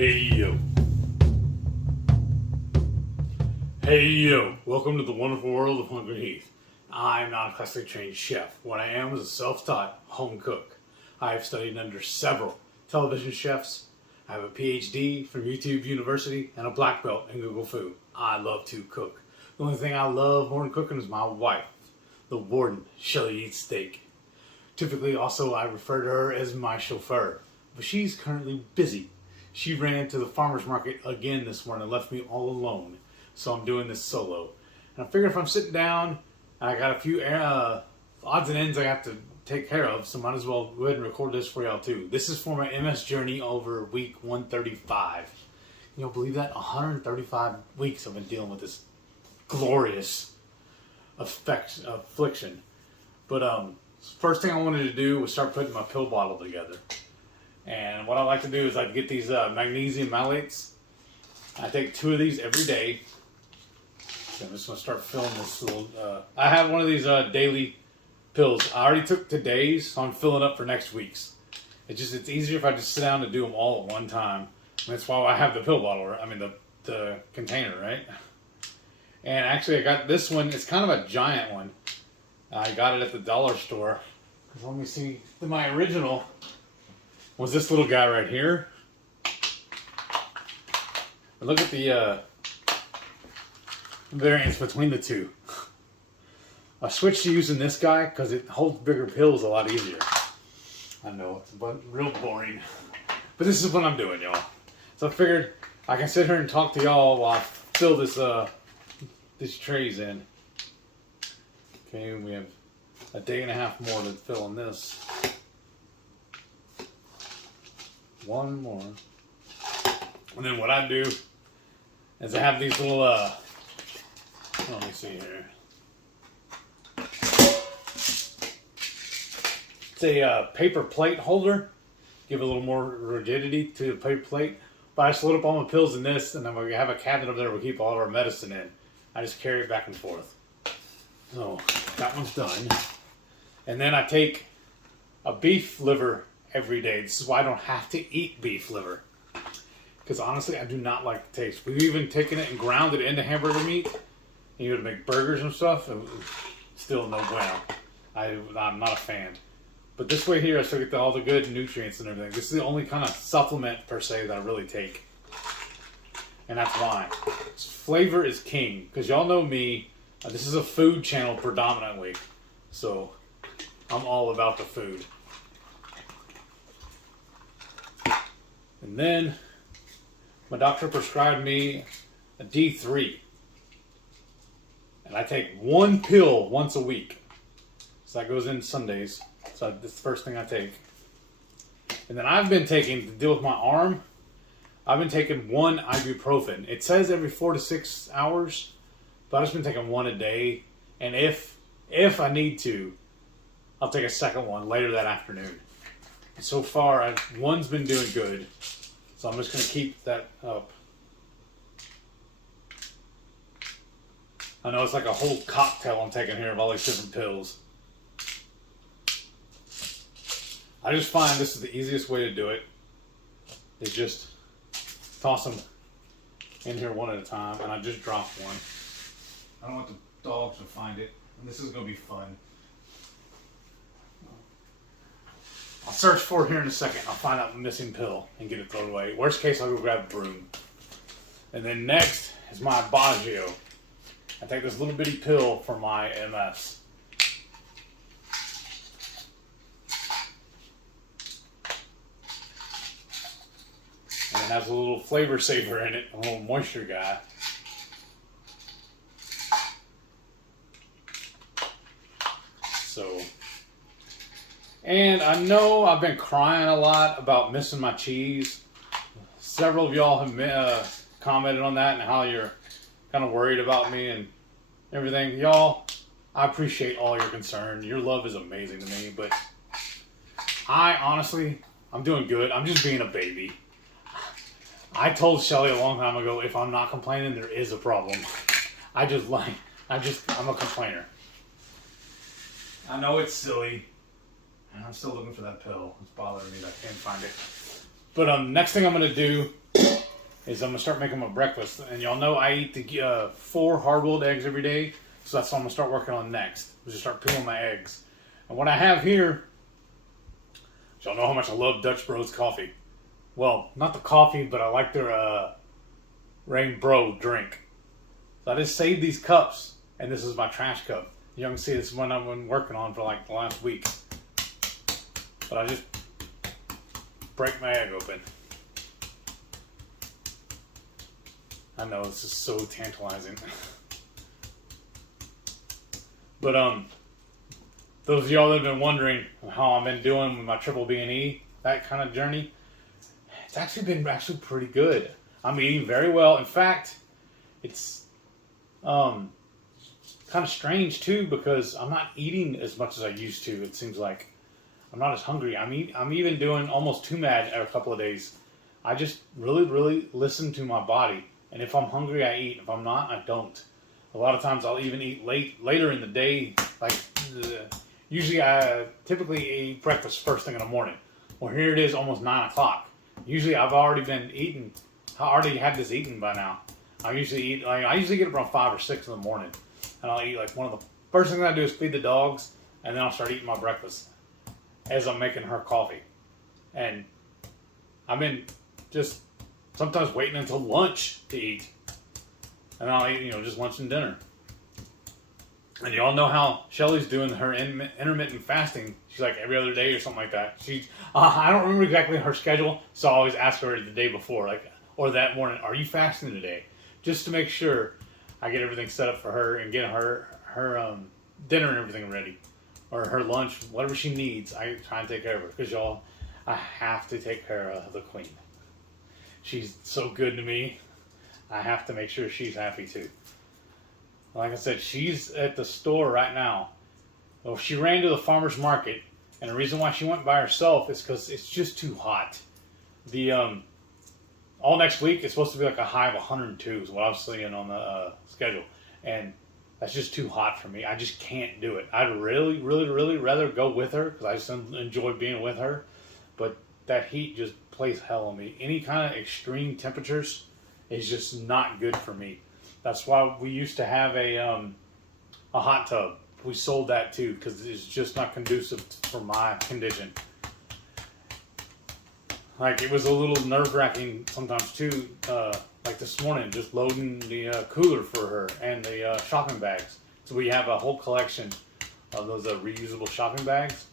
Hey yo. Hey yo. Welcome to the wonderful world of HungryHeath. I'm not a classically trained chef. What I am is a self-taught home cook. I have studied under several television chefs. I have a PhD from YouTube University and a black belt in Google Food. I love to cook. The only thing I love more than cooking is my wife, the warden. Shelly eats steak. Typically also I refer to her as my chauffeur, but she's currently busy. She ran to the farmer's market again this morning and left me all alone. So I'm doing this solo. And I figure if I'm sitting down, I got a few odds and ends I have to take care of, so might as well go ahead and record this for y'all too. This is for my MS journey over week 135. Can y'all believe that? 135 weeks I've been dealing with this glorious affliction. But first thing I wanted to do was start putting my pill bottle together. And what I like to do is I get these magnesium malates. I take 2 of these every day. So I'm just going to start filling this little... I have one of these daily pills. I already took today's, so I'm filling up for next week's. It's easier if I just sit down and do them all at one time. And that's why I have the pill bottle, I mean the container, right? And actually I got this one. It's kind of a giant one. I got it at the dollar store. Let me see. My original was this little guy right here. And look at the variance between the two. I switched to using this guy because it holds bigger pills a lot easier. I know, it's real boring. But this is what I'm doing, y'all. So I figured I can sit here and talk to y'all while I fill these trays in. Okay, we have a day and a half more to fill in this. One more. And then what I do is I have these little, let me see here. It's a paper plate holder. Give a little more rigidity to the paper plate. But I just load up all my pills in this, and then we have a cabinet over there we keep all of our medicine in. I just carry it back and forth. So that one's done. And then I take a beef liver every day. This is why I don't have to eat beef liver. Because honestly, I do not like the taste. We've even taken it and ground it into hamburger meat. And you would make burgers and stuff. And still no bueno. I'm not a fan. But this way here, I still get all the good nutrients and everything. This is the only kind of supplement, per se, that I really take. And that's why. Flavor is king. Because y'all know me. This is a food channel predominantly. So I'm all about the food. And then my doctor prescribed me a D3. And I take 1 pill once a week. So that goes in Sundays. So that's the first thing I take. And then I've been taking, to deal with my arm, I've been taking 1 ibuprofen. It says every 4 to 6 hours, but I've just been taking 1 a day. And if I need to, I'll take a second one later that afternoon. And so far, 1's been doing good. So I'm just going to keep that up. I know it's like a whole cocktail I'm taking here of all these different pills. I just find this is the easiest way to do it. Is just toss them in here one at a time, and I just dropped one. I don't want the dogs to find it, and this is going to be fun. I'll search for it here in a second. I'll find out the missing pill and get it thrown away. Worst case, I'll go grab a broom. And then next is my Baggio. I take this little bitty pill for my MS. And it has a little flavor saver in it, a little moisture guy. So, and I know I've been crying a lot about missing my cheese. Several of y'all have commented on that and how you're kind of worried about me and everything. Y'all, I appreciate all your concern. Your love is amazing to me, but I'm doing good. I'm just being a baby. I told Shelly a long time ago, if I'm not complaining, there is a problem. I'm a complainer. I know it's silly. And I'm still looking for that pill. It's bothering me that I can't find it. But next thing I'm going to do is I'm going to start making my breakfast. And y'all know I eat the 4 hard-boiled eggs every day, so that's what I'm going to start working on next. Just start peeling my eggs. And what I have here, y'all know how much I love Dutch Bros coffee. Well, not the coffee, but I like their Rain Bro drink. So I just saved these cups, and this is my trash cup. You can see this is one I've been working on for like the last week. But I just break my egg open. I know, this is so tantalizing. But those of y'all that have been wondering how I've been doing with my triple B&E, that kind of journey, it's actually been pretty good. I'm eating very well. In fact, it's kind of strange too, because I'm not eating as much as I used to. It seems like I'm not as hungry. I'm even doing almost too mad at a couple of days. I just really listen to my body. And if I'm hungry, I eat. If I'm not, I don't. A lot of times I'll even eat later in the day. Like, usually I typically eat breakfast first thing in the morning. Well, here it is almost 9 o'clock. Usually I've already been eating. I already had this eaten by now. I usually get up around 5 or 6 in the morning. And I'll eat like one of the first things I do is feed the dogs. And then I'll start eating my breakfast as I'm making her coffee. And I've been just sometimes waiting until lunch to eat. And I'll eat, just lunch and dinner. And y'all know how Shelly's doing her intermittent fasting. She's like every other day or something like that. I don't remember exactly her schedule, so I always ask her the day before, or that morning, are you fasting today? Just to make sure I get everything set up for her and get her dinner and everything ready. Or her lunch, whatever she needs, I try and take care of her. Because y'all, I have to take care of the queen. She's so good to me. I have to make sure she's happy too. Like I said, she's at the store right now. Well, she ran to the farmer's market, and the reason why she went by herself is because it's just too hot. The all next week it's supposed to be like a high of 102 is what I was seeing on the schedule, and that's just too hot for me. I just can't do it. I'd really rather go with her because I just enjoy being with her, but that heat just plays hell on me. Any kind of extreme temperatures is just not good for me. That's why we used to have a hot tub. We sold that too because it's just not conducive for my condition. Like, it was a little nerve-wracking sometimes too. Like this morning, just loading the cooler for her and the shopping bags. So we have a whole collection of those reusable shopping bags.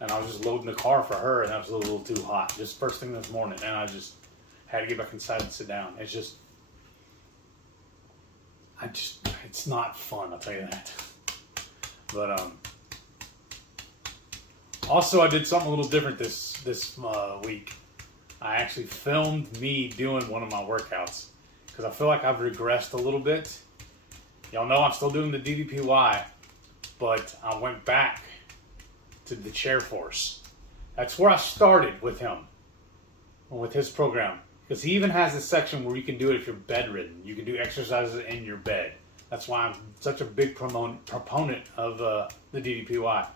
And I was just loading the car for her, and that was a little too hot. Just first thing this morning, and I just had to get back inside and sit down. It's not fun, I'll tell you that. But also I did something a little different this week. I actually filmed me doing one of my workouts because I feel like I've regressed a little bit. Y'all know I'm still doing the DDPY, but I went back to the chair force. That's where I started with him, with his program. Because he even has a section where you can do it if you're bedridden. You can do exercises in your bed. That's why I'm such a big proponent of the DDPY.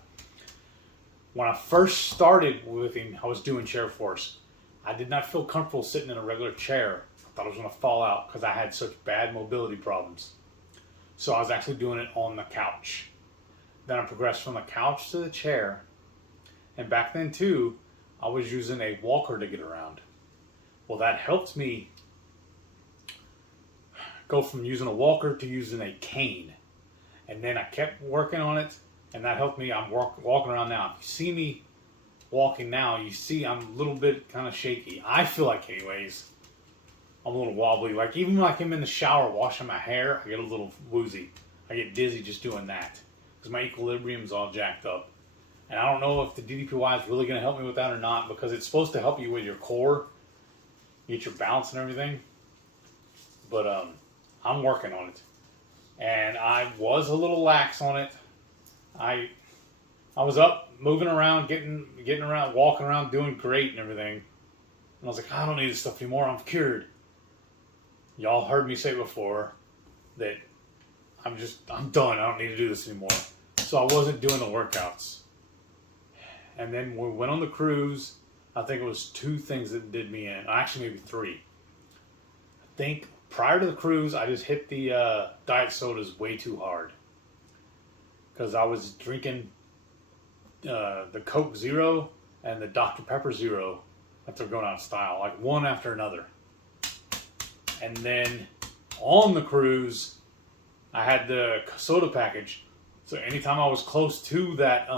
When I first started with him, I was doing chair force. I did not feel comfortable sitting in a regular chair. I thought I was going to fall out because I had such bad mobility problems. So I was actually doing it on the couch. Then I progressed from the couch to the chair. And back then too, I was using a walker to get around. Well, that helped me go from using a walker to using a cane. And then I kept working on it, and that helped me. I'm walking around now. If you see me walking now, you see I'm a little bit kind of shaky. I feel like, anyways, I'm a little wobbly. Like, even like I'm in the shower washing my hair, I get a little woozy. I get dizzy just doing that because my equilibrium's all jacked up. And I don't know if the DDPY is really going to help me with that or not, because it's supposed to help you with your core, get your balance and everything. But I'm working on it. And I was a little lax on it. I was up, moving around, getting around, walking around, doing great and everything. And I was like, I don't need this stuff anymore. I'm cured. Y'all heard me say before that I'm done. I don't need to do this anymore. So I wasn't doing the workouts. And then we went on the cruise. I think it was 2 things that did me in. Actually, maybe 3. think prior to the cruise, I just hit the diet sodas way too hard. Because I was drinking the Coke Zero and the Dr. Pepper Zero that they're going out of style, like one after another. And then on the cruise, I had the soda package. So anytime I was close to that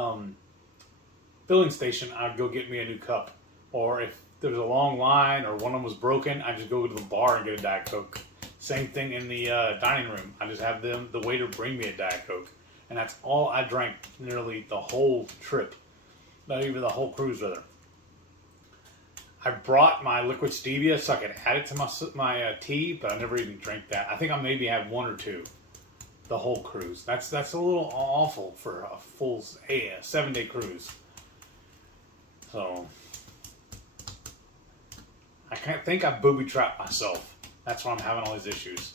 filling station, I'd go get me a new cup. Or if there was a long line or one of them was broken, I'd just go to the bar and get a Diet Coke. Same thing in the dining room. I just have the waiter bring me a Diet Coke. And that's all I drank nearly the whole trip. Not even the whole cruise, rather. I brought my liquid stevia so I could add it to my tea, but I never even drank that. I think I maybe had one or two the whole cruise. That's a little awful for a full 7-day cruise. So I can't think I booby-trapped myself. That's why I'm having all these issues.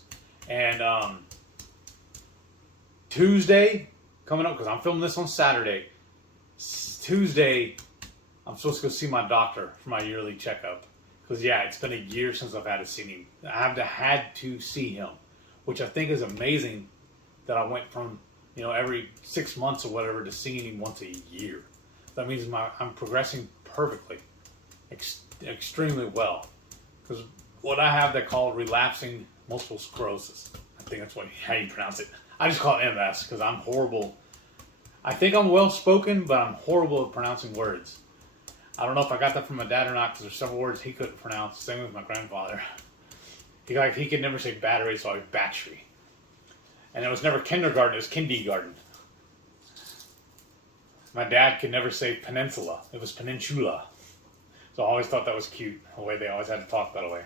And Tuesday, coming up, because I'm filming this on Saturday. Tuesday, I'm supposed to go see my doctor for my yearly checkup. Because, yeah, it's been a year since I've had to see him. I have had to see him, which I think is amazing that I went from, every 6 months or whatever to seeing him once a year. That means I'm progressing perfectly, extremely well. Because what I have, they call relapsing multiple sclerosis. I think that's how you pronounce it. I just call it MS because I'm horrible. I think I'm well spoken, but I'm horrible at pronouncing words. I don't know if I got that from my dad or not, because there's several words he couldn't pronounce. Same with my grandfather. He could never say battery, so I was battery. And it was never kindergarten, it was kindergarten. My dad could never say peninsula, it was peninsula. So I always thought that was cute, the way they always had to talk that way.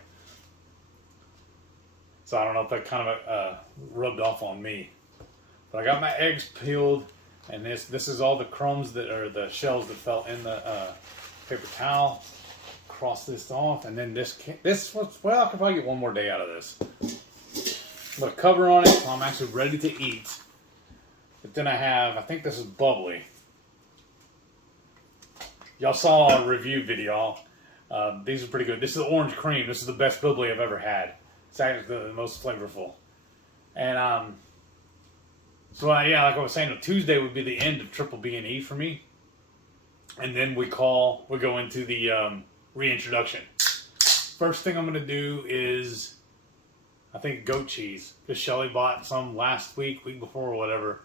So I don't know if that kind of rubbed off on me. But I got my eggs peeled, and this is all the crumbs the shells that fell in the paper towel. Cross this off, and then well, I could probably get one more day out of this. Put a cover on it, so I'm actually ready to eat. But then I think this is bubbly. Y'all saw a review video. These are pretty good. This is orange cream. This is the best bubbly I've ever had. It's actually the most flavorful. And so like I was saying, Tuesday would be the end of triple B&E for me. And then we go into the reintroduction. First thing I'm going to do is, I think, goat cheese. Because Shelly bought some last week before, or whatever,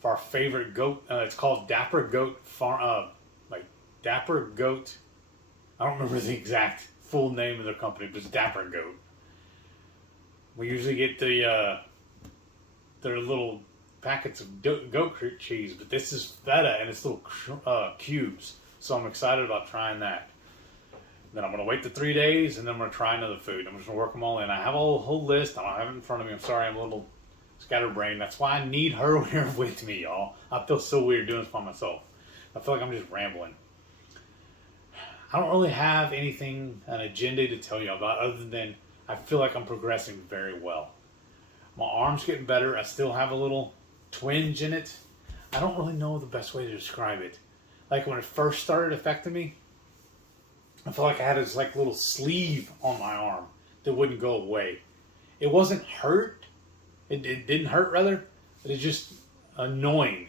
for our favorite goat. It's called Dapper Goat Farm. Dapper Goat. I don't remember the exact full name of their company, but it's Dapper Goat. We usually get their little packets of goat cheese, but this is feta and it's little cubes. So I'm excited about trying that. Then I'm going to wait the 3 days, and then I'm going to try another food. I'm just going to work them all in. I have a whole list. I don't have it in front of me. I'm sorry, I'm a little scatterbrained. That's why I need her here with me, y'all. I feel so weird doing this by myself. I feel like I'm just rambling. I don't really have an agenda to tell you about, other than I feel like I'm progressing very well. My arm's getting better. I still have a little twinge in it. I don't really know the best way to describe it. Like when it first started affecting me, I felt like I had this little sleeve on my arm that wouldn't go away. It wasn't hurt. It didn't hurt, rather. But it's just annoying.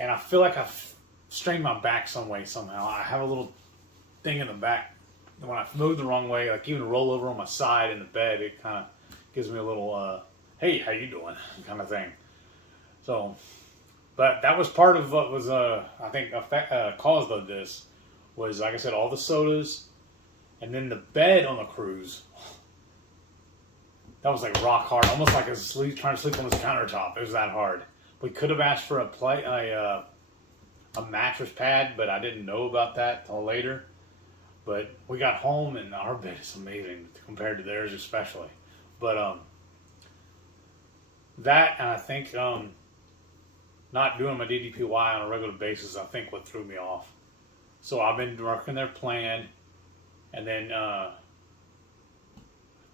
And I feel like I've strained my back some way, somehow. I have a little thing in the back. And when I move the wrong way, even roll over on my side in the bed, it kind of gives me a little, hey, how you doing? kind of thing. So, but that was part of what was, I think, caused of this. Was, like I said, all the sodas, and then the bed on the cruise. That was rock hard, almost like I was trying to sleep on this countertop. It was that hard. We could have asked for a mattress pad, but I didn't know about that till later. But we got home, and our bed is amazing compared to theirs, especially. But that, and I think not doing my DDPY on a regular basis, I think what threw me off. So I've been working their plan, and then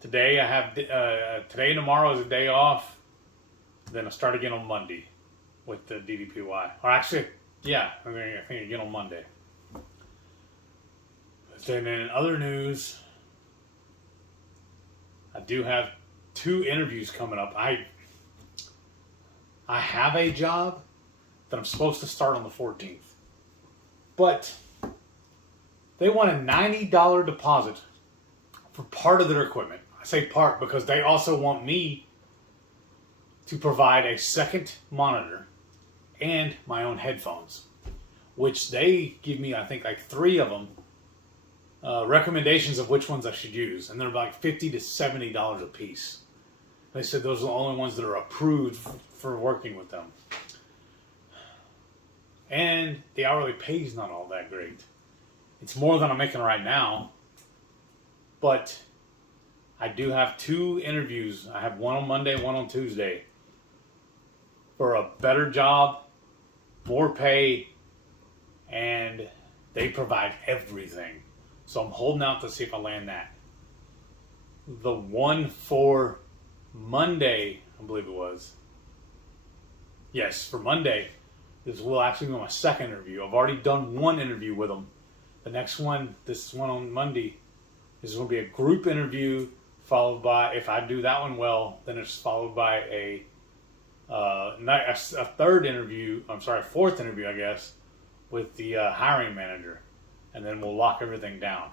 today and tomorrow is a day off. Then I start again on Monday with the DDPY. Or actually, yeah, I think again on Monday. And then in other news, I do have 2 interviews coming up. I have a job that I'm supposed to start on the 14th. But they want a $90 deposit for part of their equipment. I say part because they also want me to provide a second monitor and my own headphones, which they give me, I think, like 3 of them, recommendations of which ones I should use. And they're like $50 to $70 a piece. They said those are the only ones that are approved for working with them. And the hourly pay is not all that great. It's more than I'm making right now. But I do have 2 interviews. I have one on Monday, one on Tuesday. For a better job, more pay, and they provide everything. So I'm holding out to see if I land that. The one for Monday, I believe it was. Yes, for Monday, this will actually be my second interview. I've already done 1 interview with them. The next one, this one on Monday, is going to be a group interview, followed by, if I do that one well, then it's followed by a fourth interview, I guess, with the hiring manager. And then we'll lock everything down.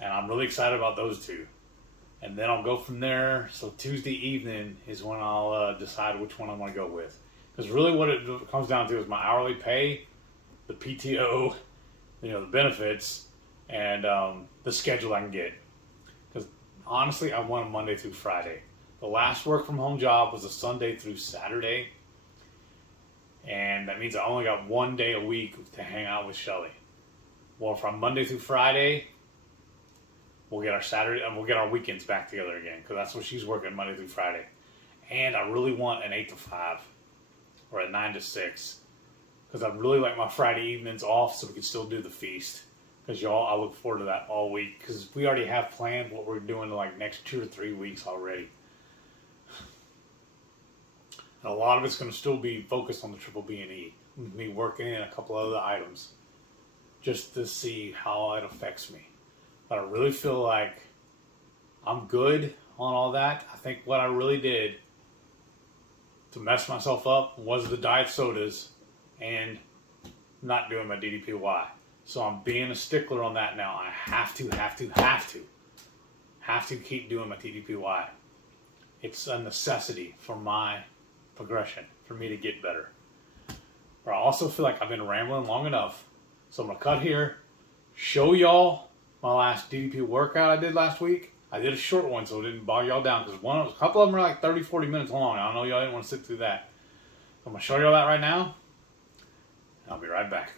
And I'm really excited about those 2. And then I'll go from there. So Tuesday evening is when I'll decide which one I want to go with. Because really what it comes down to is my hourly pay, the PTO, the benefits, and the schedule I can get. Because honestly, I want a Monday through Friday. The last work from home job was a Sunday through Saturday. And that means I only got 1 day a week to hang out with Shelly. Well, from Monday through Friday, we'll get our Saturday and we'll get our weekends back together again, because that's what she's working Monday through Friday. And I really want an 8 to 5 or a 9 to 6, because I really like my Friday evenings off so we can still do the feast. Because I look forward to that all week, because we already have planned what we're doing like next 2 or 3 weeks already. And a lot of it's going to still be focused on the triple B&E, with me working in a couple other items, just to see how it affects me. But I really feel like I'm good on all that. I think what I really did to mess myself up was the diet sodas and not doing my DDPY. So I'm being a stickler on that now. I have to keep doing my DDPY. It's a necessity for my progression, for me to get better. But I also feel like I've been rambling long enough. So I'm going to cut here, show y'all my last DDP workout I did last week. I did a short one so it didn't bog y'all down, because a couple of them are like 30, 40 minutes long. I know y'all didn't want to sit through that. I'm going to show y'all that right now, and I'll be right back.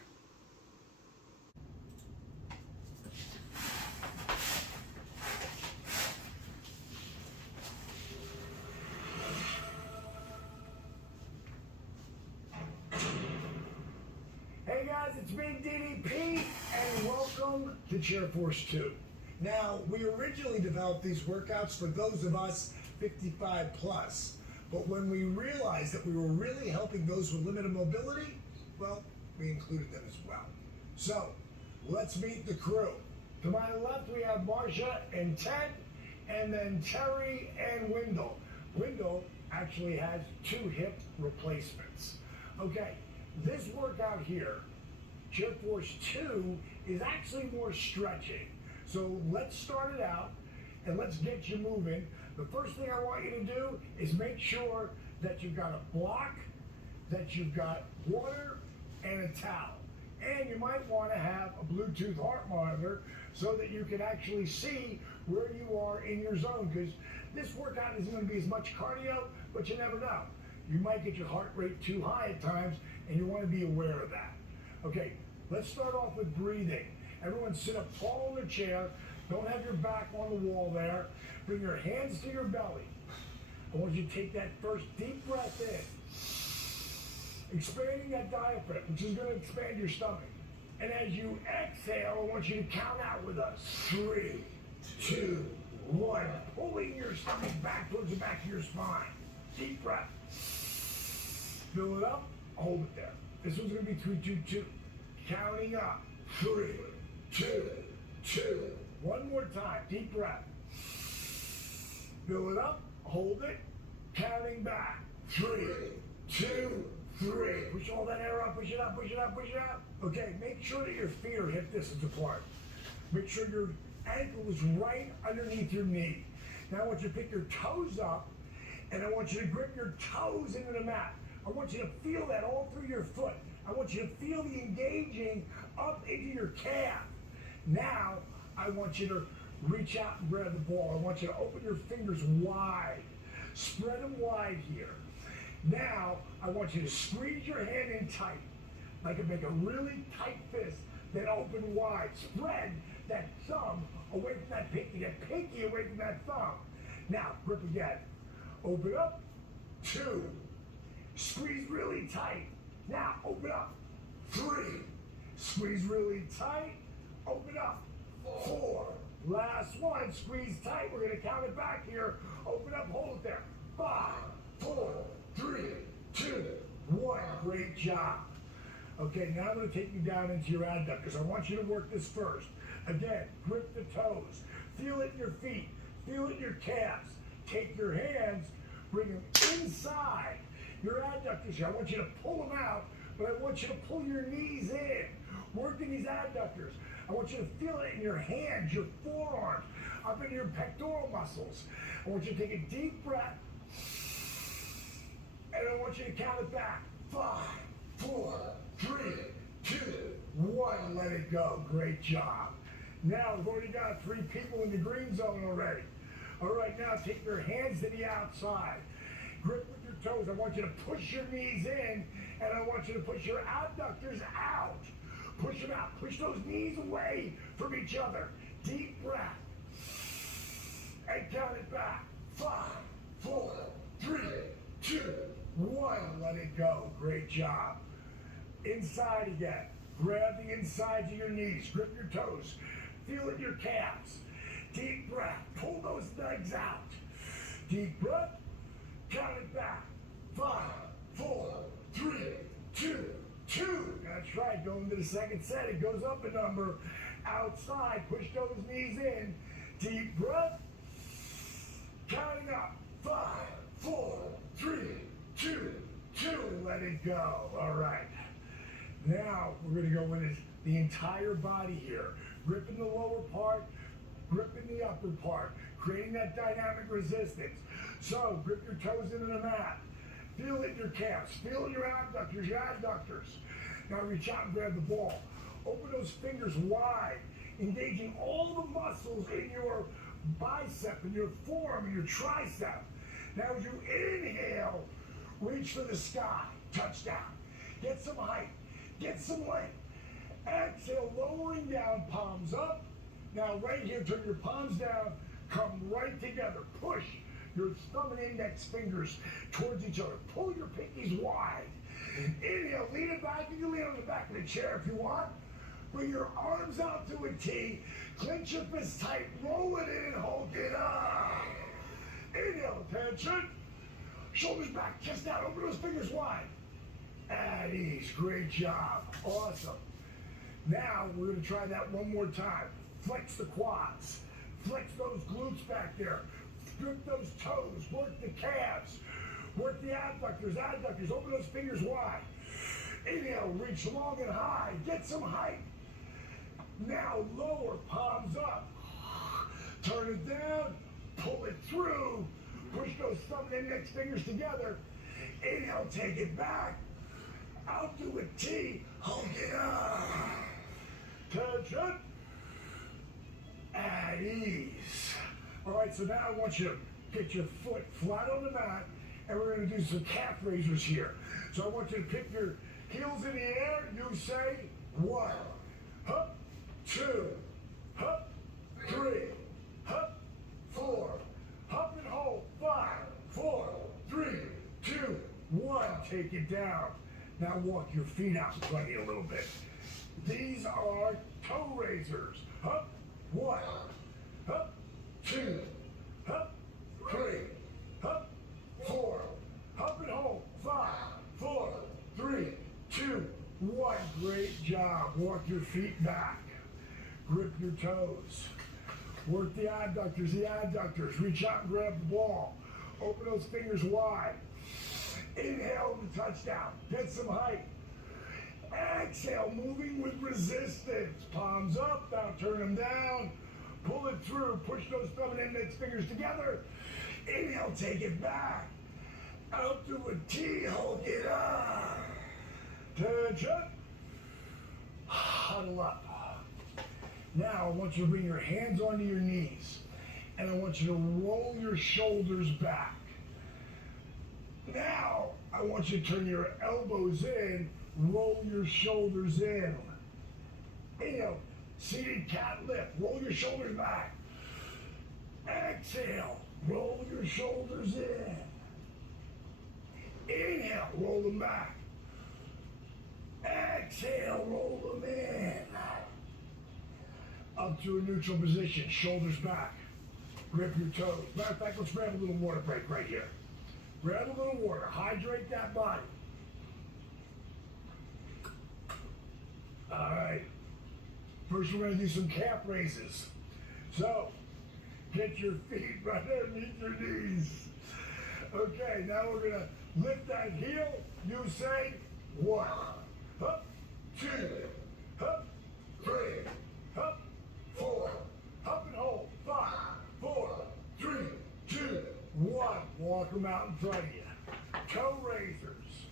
Hey guys, it's me, DDP, and welcome to Chair Force 2. Now, we originally developed these workouts for those of us 55 plus, but when we realized that we were really helping those with limited mobility, well, we included them as well. So, let's meet the crew. To my left, we have Marsha and Ted, and then Terry and Wendell. Wendell actually has 2 hip replacements. Okay. This workout here, Chair Force 2, is actually more stretching. So let's start it out and let's get you moving. The first thing I want you to do is make sure that you've got a block, that you've got water, and a towel. And you might want to have a Bluetooth heart monitor so that you can actually see where you are in your zone, because this workout isn't going to be as much cardio, but you never know. You might get your heart rate too high at times, and you want to be aware of that. Okay, let's start off with breathing. Everyone sit up tall in their chair. Don't have your back on the wall there. Bring your hands to your belly. I want you to take that first deep breath in, expanding that diaphragm, which is going to expand your stomach. And as you exhale, I want you to count out with us. 3, 2, 1. Pulling your stomach back towards the back of your spine. Deep breath. Fill it up. Hold it there. This one's going to be 3, 2, 2. Counting up. 3, 2, 2. One more time. Deep breath. Fill it up, hold it, counting back. 3, 2, 3. Push all that air up, push it up, push it up, push it up. Okay, make sure that your feet are hip distance apart. Make sure your ankle is right underneath your knee. Now I want you to pick your toes up, and I want you to grip your toes into the mat. I want you to feel that all through your foot. I want you to feel the engaging up into your calf. Now, I want you to reach out and grab the ball. I want you to open your fingers wide. Spread them wide here. Now, I want you to squeeze your hand in tight. Like make a really tight fist, then open wide. Spread that thumb away from that pinky away from that thumb. Now, grip again. Open up. 2. Squeeze really tight. Now, open up. 3. Squeeze really tight. Open up. 4. Last one. Squeeze tight. We're going to count it back here. Open up. Hold it there. 5, 4, 3, 2, 1. Great job. Okay, now I'm going to take you down into your adductors. I want you to work this first. Again, grip the toes. Feel it in your feet. Feel it in your calves. Take your hands, bring them inside your adductors here. I want you to pull them out, but I want you to pull your knees in. Work in these adductors. I want you to feel it in your hands, your forearms, up in your pectoral muscles. I want you to take a deep breath, and I want you to count it back. 5, 4, 3, 2, 1. Let it go. Great job. Now, we've already got 3 people in the green zone already. All right, now take your hands to the outside. Grip with your toes. I want you to push your knees in, and I want you to push your abductors out. Push them out. Push those knees away from each other. Deep breath. And count it back. 5, 4, 3, 2, 1. Let it go. Great job. Inside again. Grab the insides of your knees. Grip your toes. Feel it in your calves. Deep breath. Pull those legs out. Deep breath. Count it back. 5, 4, 3, 2, 2. That's right. Going to the second set. It goes up a number. Outside. Push those knees in. Deep breath. Counting up. 5, 4, 3, 2, 2. Let it go. All right. Now we're going to go in the entire body here. Gripping the lower part. Gripping the upper part, creating that dynamic resistance. So, grip your toes into the mat. Feel it in your calves. Feel it in your adductors. Now reach out and grab the ball. Open those fingers wide, engaging all the muscles in your bicep, and your forearm, and your tricep. Now as you inhale, reach for the sky. Touchdown. Get some height. Get some length. Exhale, lowering down, palms up. Now right here, turn your palms down, come right together. Push your thumb and index fingers towards each other. Pull your pinkies wide. Inhale, lean it back. You can lean on the back of the chair if you want. Bring your arms out to a T. Clench your fists tight. Roll it in and hold it up. Inhale, attention. Shoulders back, chest out. Open those fingers wide. At ease. Great job. Awesome. Now we're going to try that one more time. Flex the quads. Flex those glutes back there. Grip those toes. Work the calves. Work the adductors. Open those fingers wide. Inhale, reach long and high. Get some height. Now lower, palms up. Turn it down. Pull it through. Push those thumb and index fingers together. Inhale, take it back. Out to a T. Hold it up. Tension. At ease. All right, so now I want you to get your foot flat on the mat, and we're going to do some calf raisers here. So I want you to pick your heels in the air. You say 1, hup, 2, hup, 3, hup, 4, hup and hold. 5, 4, 3, 2, 1. Take it down. Now walk your feet out in front of you a little bit. These are toe raisers. Hup. 1, hup, 2, hup, 3, hup, 4, hup and hold. 5, 4, 3, 2, 1. Great job. Walk your feet back. Grip your toes. Work the adductors. Reach out and grab the ball. Open those fingers wide. Inhale to touchdown. Get some height. Exhale, moving with resistance. Palms up, now turn them down. Pull it through. Push those thumb and index fingers together. Inhale, take it back. Out to a T, hold it up. Tension. Huddle up. Now I want you to bring your hands onto your knees. And I want you to roll your shoulders back. Now I want you to turn your elbows in. Roll your shoulders in. Inhale, seated cat lift. Roll your shoulders back. Exhale, roll your shoulders in. Inhale, roll them back. Exhale, roll them in. Up to a neutral position, shoulders back. Grip your toes. Matter of fact, let's grab a little water break right here. Grab a little water, hydrate that body. All right. First, we're going to do some calf raises. So, get your feet right underneath your knees. Okay, now we're going to lift that heel. You say 1, up, 2, up, 3, up, 4, up and hold. 5, 4, 3, 2, 1. Walk them out in front of you. Toe raisers.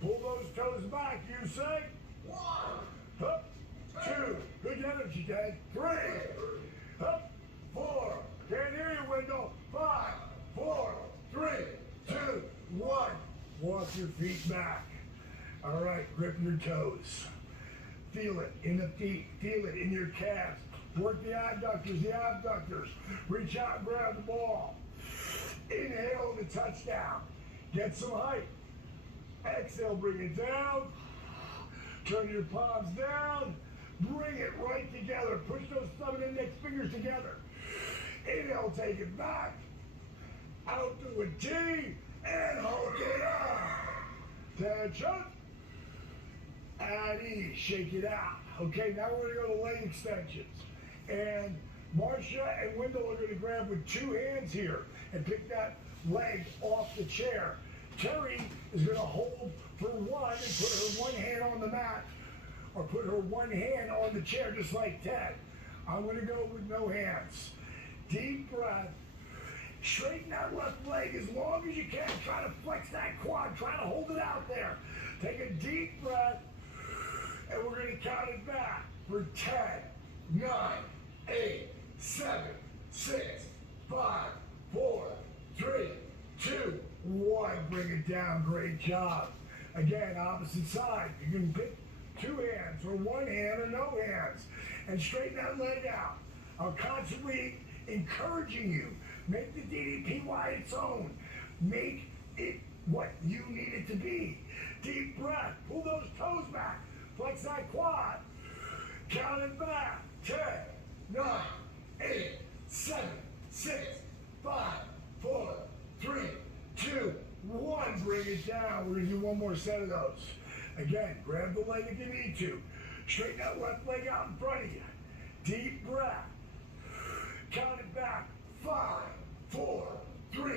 Pull those toes back. You say 1, up, 2. Good energy, Dad. 3, up, 4. Can't hear you, window. 5, 4, 3, 2, 1. Walk your feet back. All right, grip your toes. Feel it in the feet. Feel it in your calves. Work the abductors. Reach out and grab the ball. Inhale to touchdown. Get some height. Exhale, bring it down. Turn your palms down. Bring it right together. Push those thumb and index fingers together. Inhale, take it back. Out to a T. And hold it up. Tension. At ease. Shake it out. Okay, now we're going to go to leg extensions. And Marcia and Wendell are going to grab with 2 hands here and pick that leg off the chair. Terry is going to hold for 1 and put her 1 hand on the mat, or put her 1 hand on the chair just like Ted. I'm going to go with no hands. Deep breath. Straighten that left leg as long as you can. Try to flex that quad. Try to hold it out there. Take a deep breath, and we're going to count it back for 10, 9, 8, 7, 6, 5, 4, 3, 2, 1. Bring it down. Great job. Again, opposite side. You can pick 2 hands or 1 hand or no hands and straighten that leg out. I'm constantly encouraging you. Make the DDPY its own. Make it what you need it to be. Deep breath. Pull those toes back. Flex that quad. Count it back. 10, 9, 8, 7, 6, 5, 4, 3, 2, 1. Bring it down. We're going to do 1 more set of those. Again, grab the leg if you need to. Straighten that left leg out in front of you. Deep breath. Count it back. 5, 4, 3,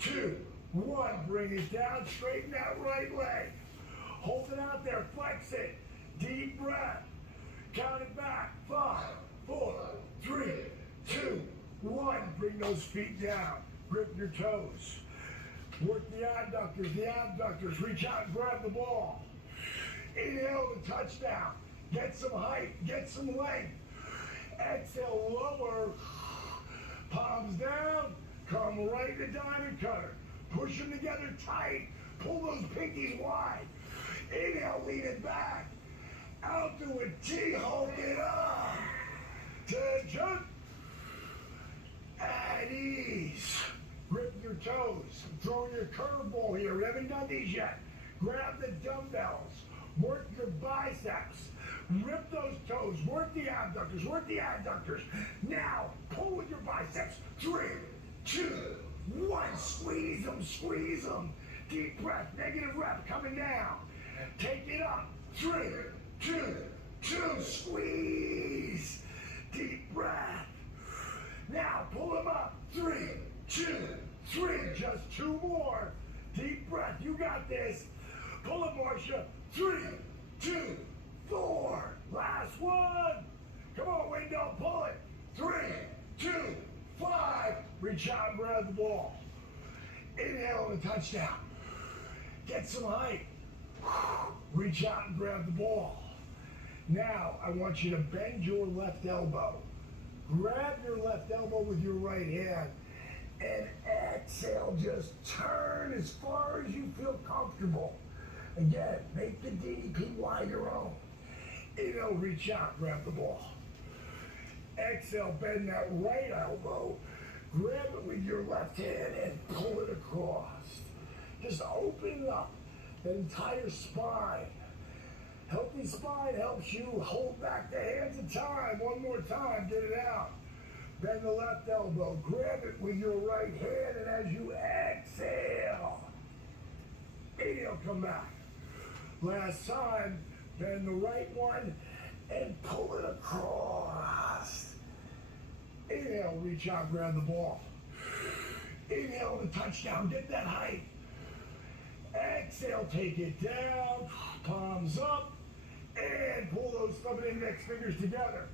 2, 1. Bring it down. Straighten that right leg. Hold it out there. Flex it. Deep breath. Count it back. 5, 4, 3, 2, 1. Bring those feet down. Grip your toes. Work the abductors. Reach out and grab the ball. Inhale to touchdown. Get some height. Get some length. Exhale, lower. Palms down. Come right to diamond cutter. Push them together tight. Pull those pinkies wide. Inhale, lean it back. Out to a T. Hold it up. Tension. At ease. Grip your toes. Throwing your curveball here. We haven't done these yet. Grab the dumbbells. Work your biceps. Rip those toes. Work the adductors. Now, pull with your biceps. 3, 2, 1. Squeeze them. Deep breath. Negative rep coming down. Take it up. 3, 2, 2. Squeeze. Deep breath. Now pull them up. 3, 2, 3. Just 2 more. Deep breath. You got this. Pull it, Marcia. 3, 2, 4. Last one. Come on, window. Pull it. 3, 2, 5. Reach out and grab the ball. Inhale and a touchdown. Get some height. Reach out and grab the ball. Now, I want you to bend your left elbow. Grab your left elbow with your right hand and exhale. Just turn as far as you feel comfortable. Again, make the DDPY your own. Inhale, reach out, grab the ball. Exhale, bend that right elbow. Grab it with your left hand and pull it across. Just open up the entire spine. Healthy spine helps you hold back the hands of time. One more time, get it out. Bend the left elbow, grab it with your right hand, and as you exhale, inhale, come back. Last time, bend the right one and pull it across. Inhale, reach out, grab the ball. Inhale, the touchdown, get that height. Exhale, take it down, palms up, and pull those thumb and index fingers together.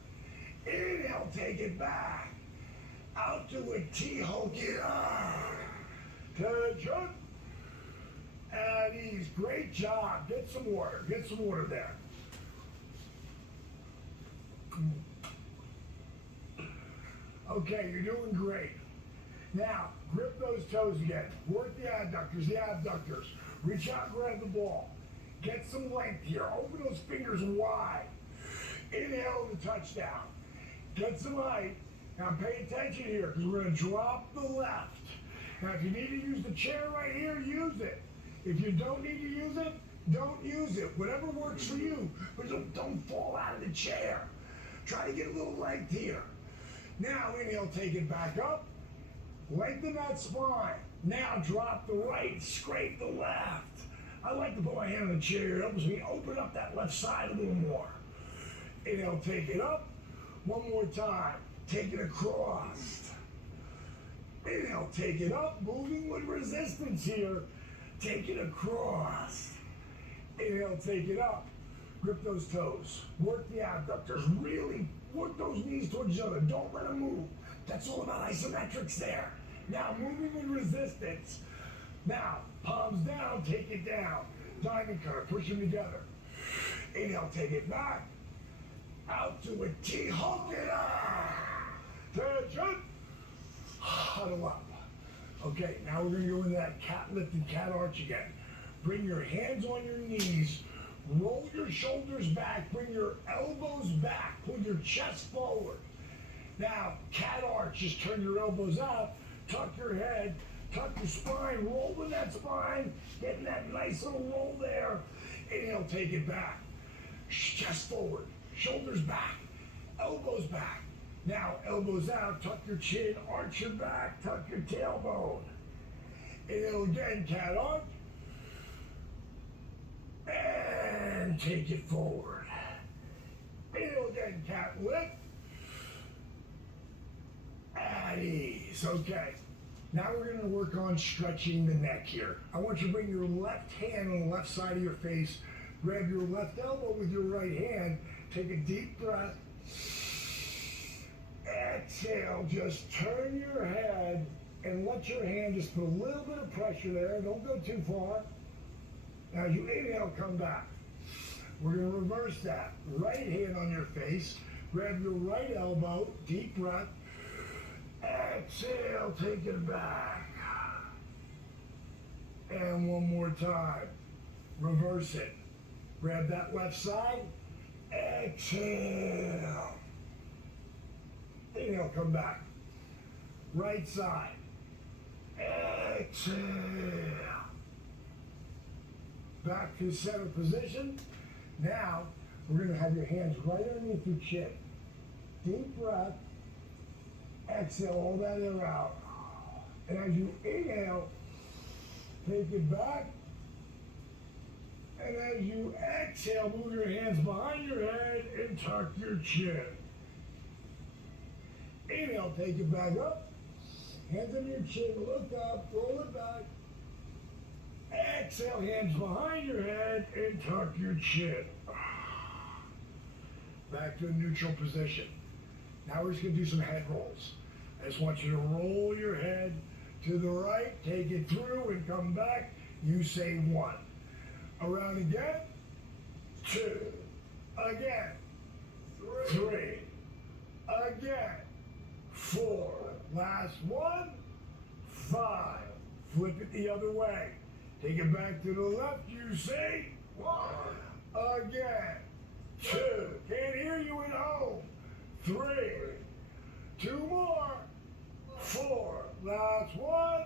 Inhale, take it back. Out to a T-hook it up. Attention. At ease. Great job. Get some water. Get some water there. Okay, you're doing great. Now, grip those toes again. Work the abductors. Reach out and grab the ball. Get some length here. Open those fingers wide. Inhale the touchdown. Get some height. Now pay attention here because we're going to drop the left. Now if you need to use the chair right here, use it. If you don't need to use it, don't use it. Whatever works for you. But don't fall out of the chair. Try to get a little length here. Now inhale, take it back up. Lengthen that spine. Now drop the right, scrape the left. I like to put my hand on the chair. It helps me open up that left side a little more. Inhale, take it up. One more time. Take it across. Inhale, take it up. Moving with resistance here. Take it across. Inhale, take it up. Grip those toes. Work the abductors. Really work those knees towards each other. Don't let them move. That's all about isometrics there. Now, moving with resistance. Now, palms down, take it down. Diamond cutter, push them together. Inhale, take it back. Out to a T, hook it up. Attention. Huddle up. Okay, now we're gonna go into that cat lift and cat arch again. Bring your hands on your knees. Roll your shoulders back. Bring your elbows back. Pull your chest forward. Now, cat arch, just turn your elbows out. Tuck your head. Tuck your spine, roll with that spine, getting that nice little roll there. Inhale, take it back. Chest forward, shoulders back, elbows back. Now, elbows out, tuck your chin, arch your back, tuck your tailbone. Inhale again, cat arch. And take it forward. Inhale again, cat lift. At ease, okay. Now we're going to work on stretching the neck here. I want you to bring your left hand on the left side of your face. Grab your left elbow with your right hand. Take a deep breath. Exhale. Just turn your head and let your hand just put a little bit of pressure there. Don't go too far. Now as you inhale, come back. We're going to reverse that. Right hand on your face. Grab your right elbow. Deep breath. Exhale, take it back. And one more time. Reverse it. Grab that left side. Exhale. Inhale, come back. Right side. Exhale. Back to center position. Now, we're going to have your hands right underneath your chin. Deep breath. Exhale all that air out. And as you inhale, take it back. And as you exhale, move your hands behind your head and tuck your chin. Inhale, take it back up. Hands on your chin, look up, roll it back. Exhale, hands behind your head and tuck your chin. Back to a neutral position. Now we're just going to do some head rolls. I just want you to roll your head to the right, take it through and come back. You say 1. Around again. 2. Again. 3. Again. 4. Last one. 5. Flip it the other way. Take it back to the left. You say 1. Again. 2. Can't hear you at home. 3. 2 more. 4. Last one.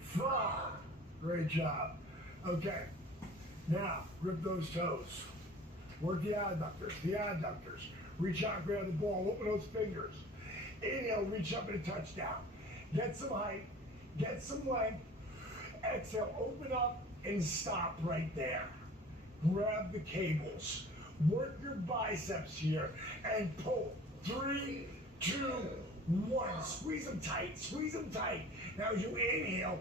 5. Great job. Okay. Now, grip those toes. Work the adductors. The adductors. Reach out, grab the ball. Open those fingers. Inhale, reach up in a touchdown. Get some height. Get some length. Exhale, open up and stop right there. Grab the cables. Work your biceps here and pull. 3, 2, 1. Squeeze them tight. Squeeze them tight. Now as you inhale,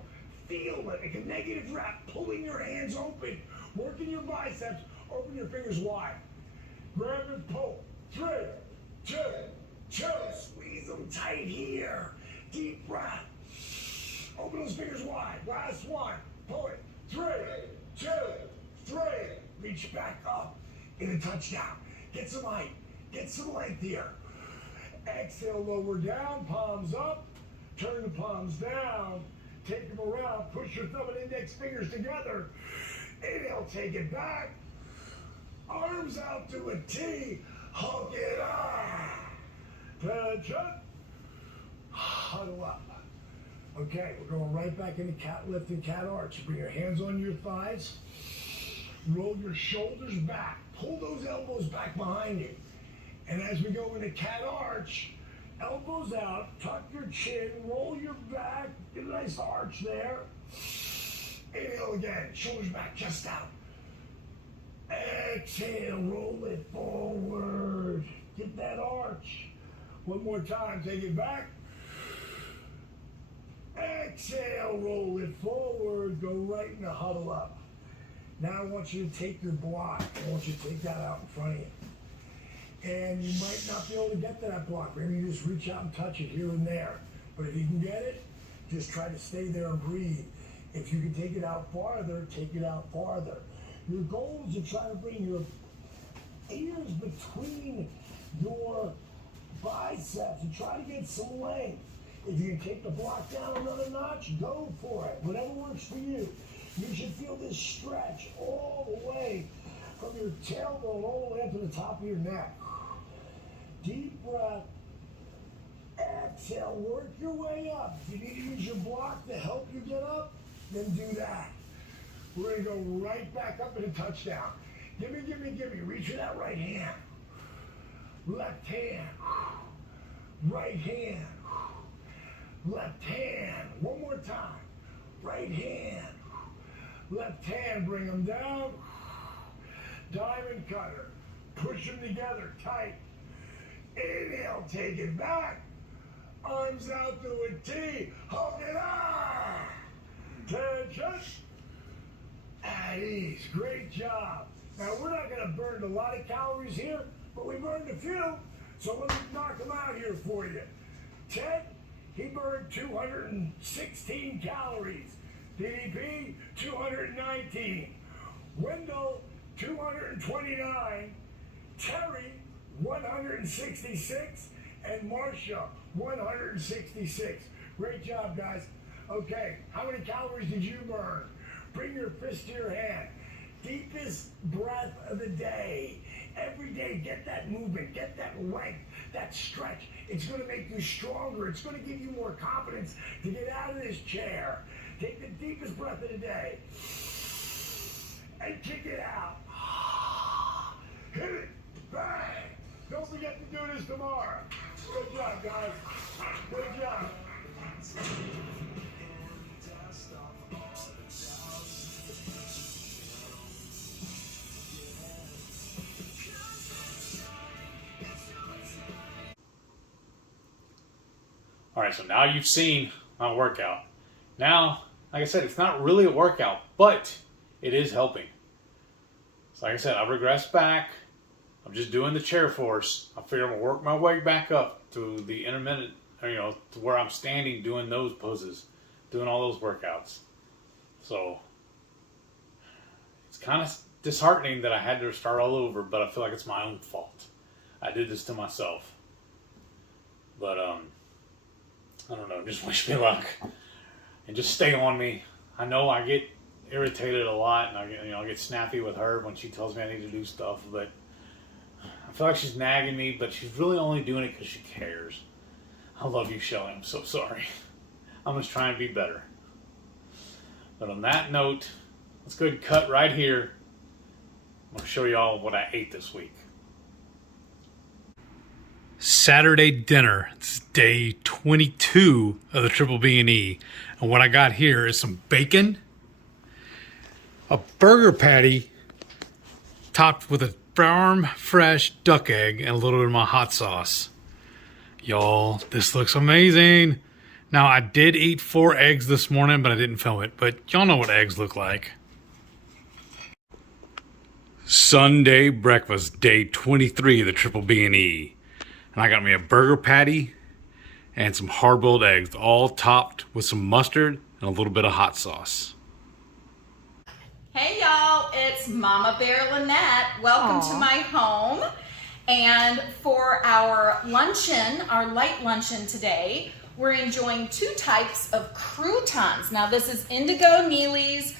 feel it like a negative rep. Pulling your hands open. Working your biceps. Open your fingers wide. Grab and pull. 3, 2, 2. Squeeze them tight here. Deep breath. Open those fingers wide. Last one. Pull it. 3, 2, 3. Reach back up in a touchdown. Get some height. Get some length here. Exhale, lower down. Palms up. Turn the palms down. Take them around. Push your thumb and index fingers together. Inhale, take it back. Arms out to a T. Hug it up. Tension. Huddle up. Okay, we're going right back into cat lift and cat arch. Bring your hands on your thighs. Roll your shoulders back. Pull those elbows back behind you. And as we go into cat arch, elbows out, tuck your chin, roll your back, get a nice arch there. Inhale again, shoulders back, chest out. Exhale, roll it forward. Get that arch. One more time, take it back. Exhale, roll it forward, go right into huddle up. Now I want you to take your block. I want you to take that out in front of you. And you might not be able to get to that block. Maybe you just reach out and touch it here and there. But if you can get it, just try to stay there and breathe. If you can take it out farther, take it out farther. Your goal is to try to bring your ears between your biceps and try to get some length. If you can take the block down another notch, go for it. Whatever works for you. You should feel this stretch all the way from your tailbone all the way up to the top of your neck. Deep breath. Exhale. Work your way up. If you need to use your block to help you get up, then do that. We're going to go right back up in a touchdown. Gimme, gimme, gimme. Reach for that right hand. Left hand. Right hand. Left hand. One more time. Right hand. Left hand. Bring them down. Diamond cutter. Push them together tight. Inhale. Take it back. Arms out to a T. Hold it up. Tension. At ease. Great job. Now, we're not going to burn a lot of calories here, but we burned a few. So let me knock them out here for you. Ted, he burned 216 calories. DDP, 219. Wendell, 229. Terry, 166. And Marcia, 166. Great job, guys. Okay, how many calories did you burn? Bring your fist to your hand. Deepest breath of the day. Every day, get that movement, get that length, that stretch. It's going to make you stronger. It's going to give you more confidence to get out of this chair. Take the deepest breath of the day and kick it out. Hit it. Bang. Don't forget to do this tomorrow. Good job, guys. Good job. Alright, so now you've seen my workout. Now, like I said, it's not really a workout, but it is helping. So like I said, I regressed back. I'm just doing the chair force. I figure I'm going to work my way back up to the intermittent, to where I'm standing doing those poses, doing all those workouts. So, it's kind of disheartening that I had to start all over, but I feel like it's my own fault. I did this to myself. But, I don't know, just wish me luck. And just stay on me. I know I get irritated a lot, and I get snappy with her when she tells me I need to do stuff, but I feel like she's nagging me, but she's really only doing it because she cares. I love you, Shelly. I'm so sorry. I'm just trying to be better. But on that note, let's go ahead and cut right here. I'm going to show y'all what I ate this week. Saturday dinner. It's day 22 of the BBBE. And what I got here is some bacon, a burger patty topped with a farm fresh duck egg, and a little bit of my hot sauce. Y'all, this looks amazing. Now, I did eat 4 eggs this morning, but I didn't film it. But y'all know what eggs look like. Sunday breakfast, day 23 of the BBBE. And I got me a burger patty and some hard-boiled eggs, all topped with some mustard and a little bit of hot sauce. Hey y'all, it's Mama Bear Lynette. Welcome to my home. And for our luncheon, our light luncheon today, we're enjoying 2 types of croutons. Now this is Indigo Neely's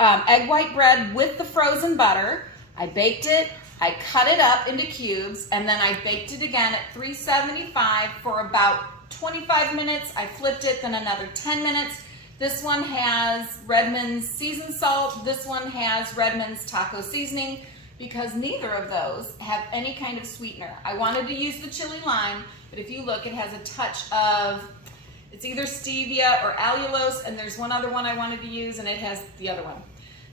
egg white bread with the frozen butter. I baked it, I cut it up into cubes, and then I baked it again at 375 for about 25 minutes. I flipped it, then another 10 minutes. This one has Redmond's seasoned salt. This one has Redmond's taco seasoning, because neither of those have any kind of sweetener. I wanted to use the chili lime, but if you look, it has a touch of, it's either stevia or allulose, and there's one other one I wanted to use, and it has the other one.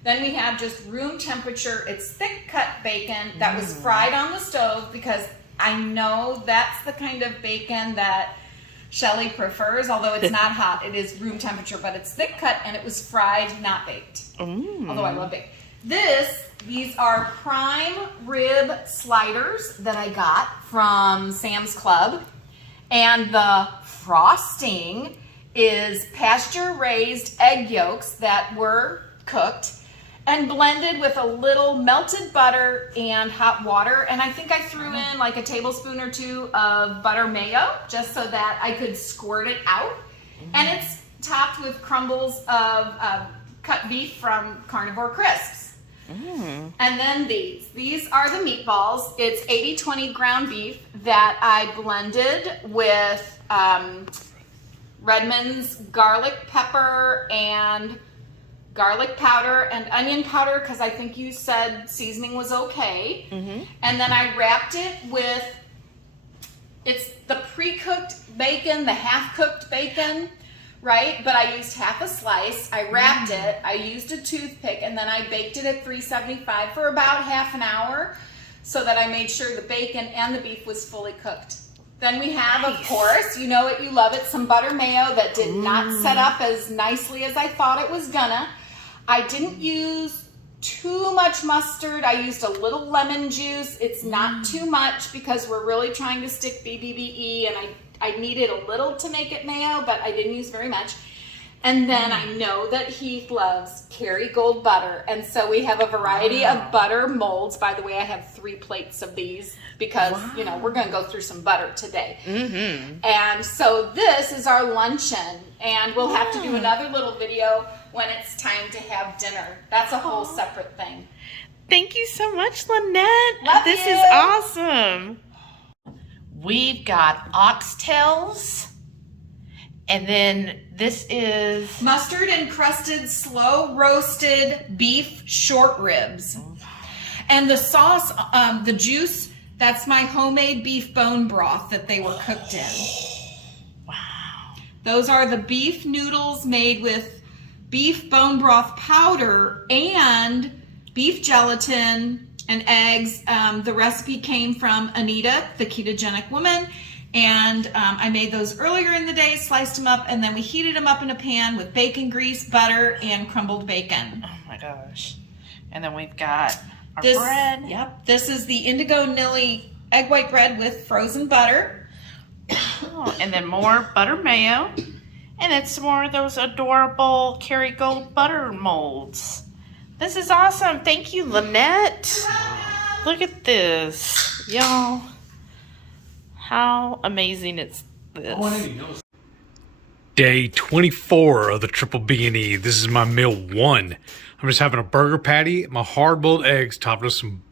Then we have just room temperature. It's thick cut bacon that was fried on the stove, because I know that's the kind of bacon that Shelly prefers, although it's not hot. It is room temperature, but it's thick cut, and it was fried, not baked. Although I love baked. These are prime rib sliders that I got from Sam's Club, and the frosting is pasture-raised egg yolks that were cooked and blended with a little melted butter and hot water. And I think I threw in like a tablespoon or 2 of butter mayo just so that I could squirt it out. And it's topped with crumbles of cut beef from Carnivore Crisps. And then these are the meatballs. It's 80-20 ground beef that I blended with Redmond's garlic pepper and garlic powder and onion powder, because I think you said seasoning was okay. And then I wrapped it with, it's the pre-cooked bacon, the half-cooked bacon, right? But I used half a slice. I wrapped it. I used a toothpick, and then I baked it at 375 for about half an hour so that I made sure the bacon and the beef was fully cooked. Then we have, of course, you know it, you love it, some butter mayo that did not set up as nicely as I thought it was gonna. I didn't use too much mustard. I used a little lemon juice. It's not too much because we're really trying to stick BBBE, and I needed a little to make it mayo, but I didn't use very much. And then I know that Heath loves Kerrygold butter, and so we have a variety of butter molds. By the way, I have 3 plates of these because, you know, we're going to go through some butter today. And so this is our luncheon, and we'll have to do another little video when it's time to have dinner. That's a whole separate thing. Thank you so much, Lynette. Love this you. is awesome. We've got oxtails, and then this is Mustard encrusted, slow roasted beef short ribs. And the sauce, the juice, that's my homemade beef bone broth that they were cooked in. wow. Those are the beef noodles made with beef bone broth powder and beef gelatin and eggs. The recipe came from Anita, the ketogenic woman, And I made those earlier in the day, sliced them up, and then we heated them up in a pan with bacon grease, butter, and crumbled bacon. Oh my gosh. And then we've got our This, bread. Yep, this is the Indigo Nilly egg white bread with frozen butter. Oh, and then more butter mayo. And then some more of those adorable Kerrygold butter molds. This is awesome. Thank you, Lynette. Look at this, y'all. How amazing is this? Day 24 of the Triple B&E. This is my meal 1. I'm just having a burger patty, my hard-boiled eggs topped with some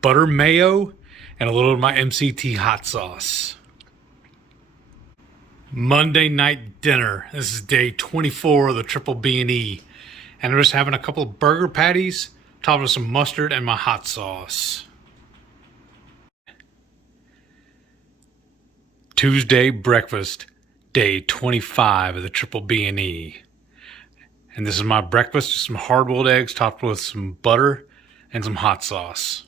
butter mayo, and a little of my MCT hot sauce. Monday night dinner. This is day 24 of the Triple B&E. And I'm just having a couple of burger patties topped with some mustard and my hot sauce. Tuesday breakfast, day 25 of the Triple B&E. And this is my breakfast, just some hard-boiled eggs topped with some butter and some hot sauce.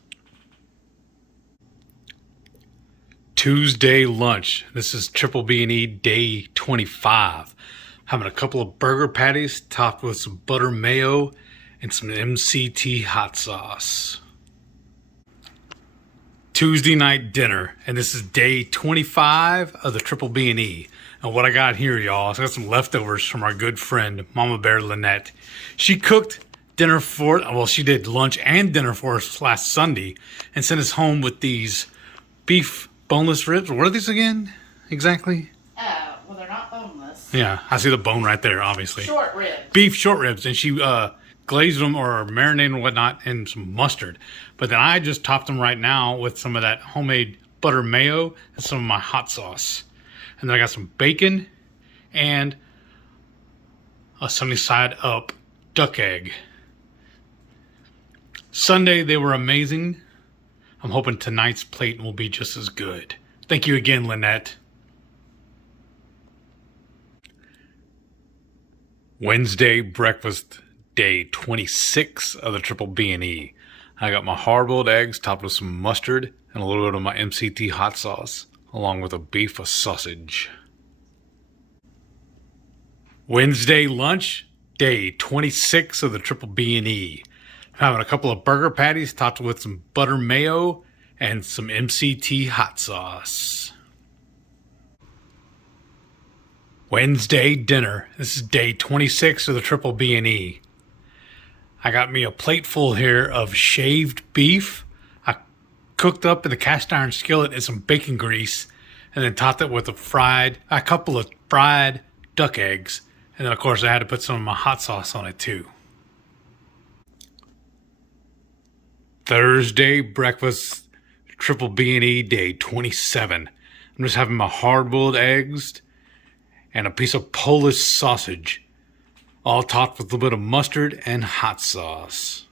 Tuesday lunch, this is Triple B&E day 25. Having a couple of burger patties topped with some butter mayo and some MCT hot sauce. Tuesday night dinner, and this is day 25 of the Triple B&E. And what I got here, y'all, is I got some leftovers from our good friend, Mama Bear Lynette. She cooked dinner for, well, she did lunch and dinner for us last Sunday and sent us home with these beef boneless ribs. What are these again, exactly? Well, they're not boneless. Yeah, I see the bone right there, obviously. Short ribs. Beef short ribs, and she glazed them or marinated and whatnot in some mustard. But then I just topped them right now with some of that homemade butter mayo and some of my hot sauce. And then I got some bacon and a sunny side up duck egg. Sunday, they were amazing. I'm hoping tonight's plate will be just as good. Thank you again, Lynette. Wednesday breakfast, day 26 of the Triple B&E. I got my hard-boiled eggs topped with some mustard and a little bit of my MCT hot sauce, along with a beef sausage. Wednesday lunch, day 26 of the Triple B&E. I'm having a couple of burger patties topped with some butter mayo and some MCT hot sauce. Wednesday dinner. This is day 26 of the Triple B&E. I got me a plate full here of shaved beef. I cooked up in the cast iron skillet in some bacon grease and then topped it with a couple of fried duck eggs. And then, of course, I had to put some of my hot sauce on it, too. Thursday breakfast, Triple B&E day 27. I'm just having my hard-boiled eggs and a piece of Polish sausage, all topped with a little bit of mustard and hot sauce.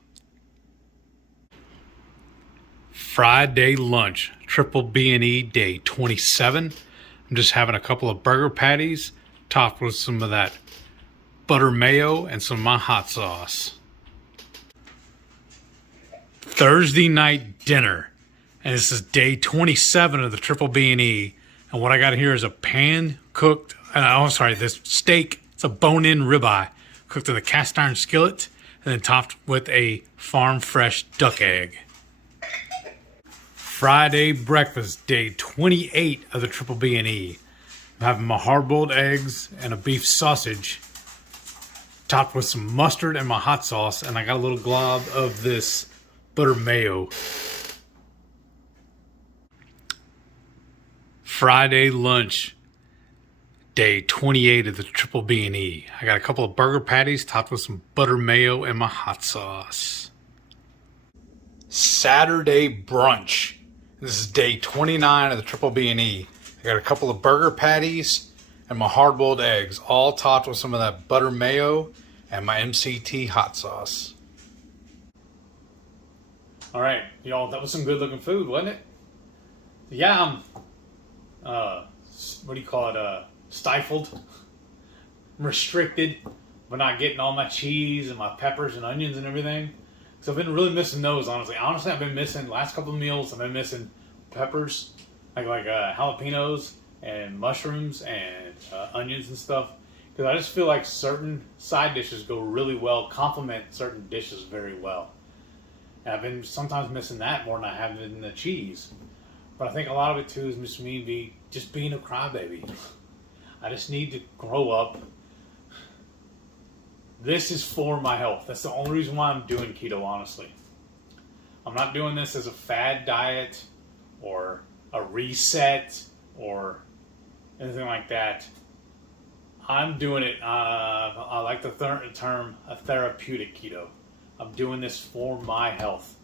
Friday lunch, Triple B&E day 27. I'm just having a couple of burger patties topped with some of that butter mayo and some of my hot sauce. Thursday night dinner, and this is day 27 of the Triple B&E. And what I got here is a pan-cooked, this steak. It's a bone-in ribeye cooked in the cast iron skillet and then topped with a farm-fresh duck egg. Friday breakfast, day 28 of the Triple B&E. I'm having my hard-boiled eggs and a beef sausage topped with some mustard and my hot sauce, and I got a little glob of this butter mayo. Friday lunch, day 28 of the Triple B&E. I got a couple of burger patties topped with some butter mayo and my hot sauce. Saturday brunch. This is day 29 of the Triple B&E. I got a couple of burger patties and my hard-boiled eggs, all topped with some of that butter mayo and my MCT hot sauce. All right, y'all, that was some good-looking food, wasn't it? Yeah, I'm, stifled. I'm restricted by not getting all my cheese and my peppers and onions and everything. So I've been really missing those, honestly. Honestly, I've been missing, last couple of meals, I've been missing peppers like jalapenos and mushrooms and onions and stuff. Because I just feel like certain side dishes go really well, complement certain dishes very well. And I've been sometimes missing that more than I have in the cheese. But I think a lot of it too is just me just being a crybaby. I just need to grow up. This is for my health. That's the only reason why I'm doing keto, honestly. I'm not doing this as a fad diet or a reset or anything like that. I'm doing it, I like the term a therapeutic keto. I'm doing this for my health.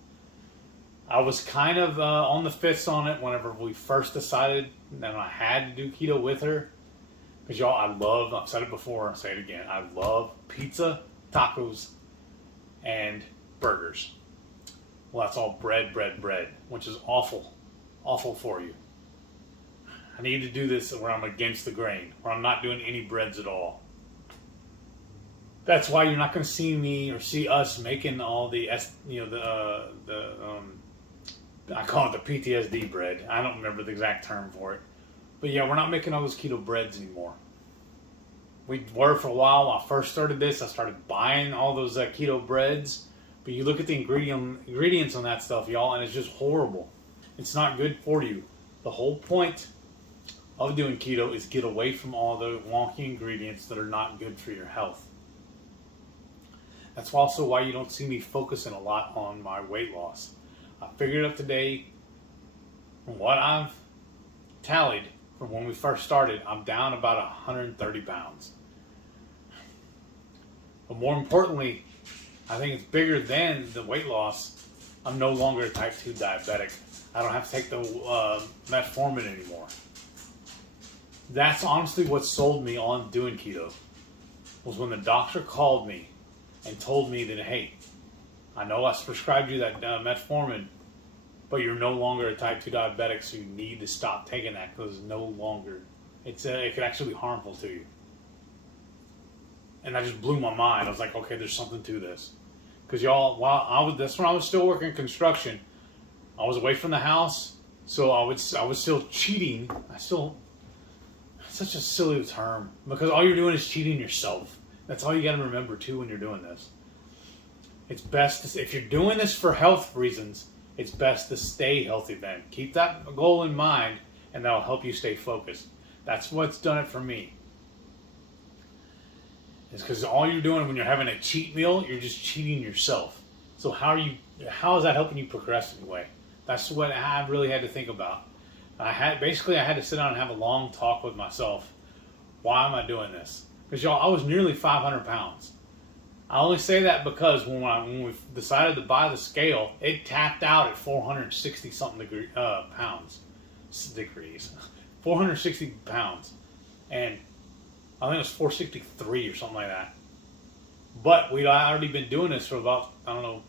I was kind of on the fence on it whenever we first decided that I had to do keto with her. Because y'all, I've said it before, I'll say it again, I love pizza, tacos, and burgers. Well, that's all bread, which is awful for you. I need to do this where I'm against the grain, where I'm not doing any breads at all. That's why you're not going to see me or see us making all the, I call it the PTSD bread. I don't remember the exact term for it. But yeah, we're not making all those keto breads anymore. We were for a while. When I first started this, I started buying all those keto breads. But you look at the ingredients on that stuff, y'all, and it's just horrible. It's not good for you. The whole point of doing keto is get away from all the wonky ingredients that are not good for your health. That's also why you don't see me focusing a lot on my weight loss. I figured up today, from what I've tallied from when we first started, I'm down about 130 pounds. But more importantly, I think it's bigger than the weight loss. I'm no longer a type 2 diabetic. I don't have to take the metformin anymore. That's honestly what sold me on doing keto. Was when the doctor called me and told me that, hey, I know I prescribed you that metformin, but you're no longer a type 2 diabetic, so you need to stop taking that because it could actually be harmful to you. And that just blew my mind. I was like, okay, there's something to this. Because y'all, that's when I was still working construction. I was away from the house, so I was still cheating. Such a silly term, because all you're doing is cheating yourself. That's all you got to remember too when you're doing this. It's best if you're doing this for health reasons, it's best to stay healthy then. Keep that goal in mind, and that'll help you stay focused. That's what's done it for me. It's because all you're doing when you're having a cheat meal, you're just cheating yourself. So how is that helping you progress anyway? That's what I really had to think about. I had to sit down and have a long talk with myself. Why am I doing this? Because y'all, I was nearly 500 pounds. I only say that because when we decided to buy the scale, it tapped out at 460 something pounds. Degrees. 460 pounds. And I think it was 463 or something like that. But we'd already been doing this for about, I don't know,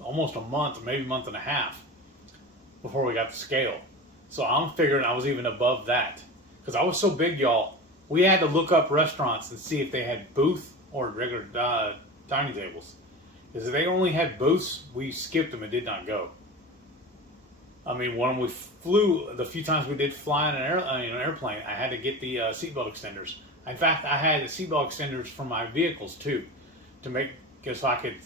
almost a month, or maybe a month and a half before we got the scale. So I'm figuring I was even above that. Because I was so big, y'all, we had to look up restaurants and see if they had booth or regular dining tables. Because if they only had booths, we skipped them and did not go. I mean, when we flew, the few times we did fly in an airplane, I had to get the seatbelt extenders. In fact, I had the seatbelt extenders for my vehicles too, so I could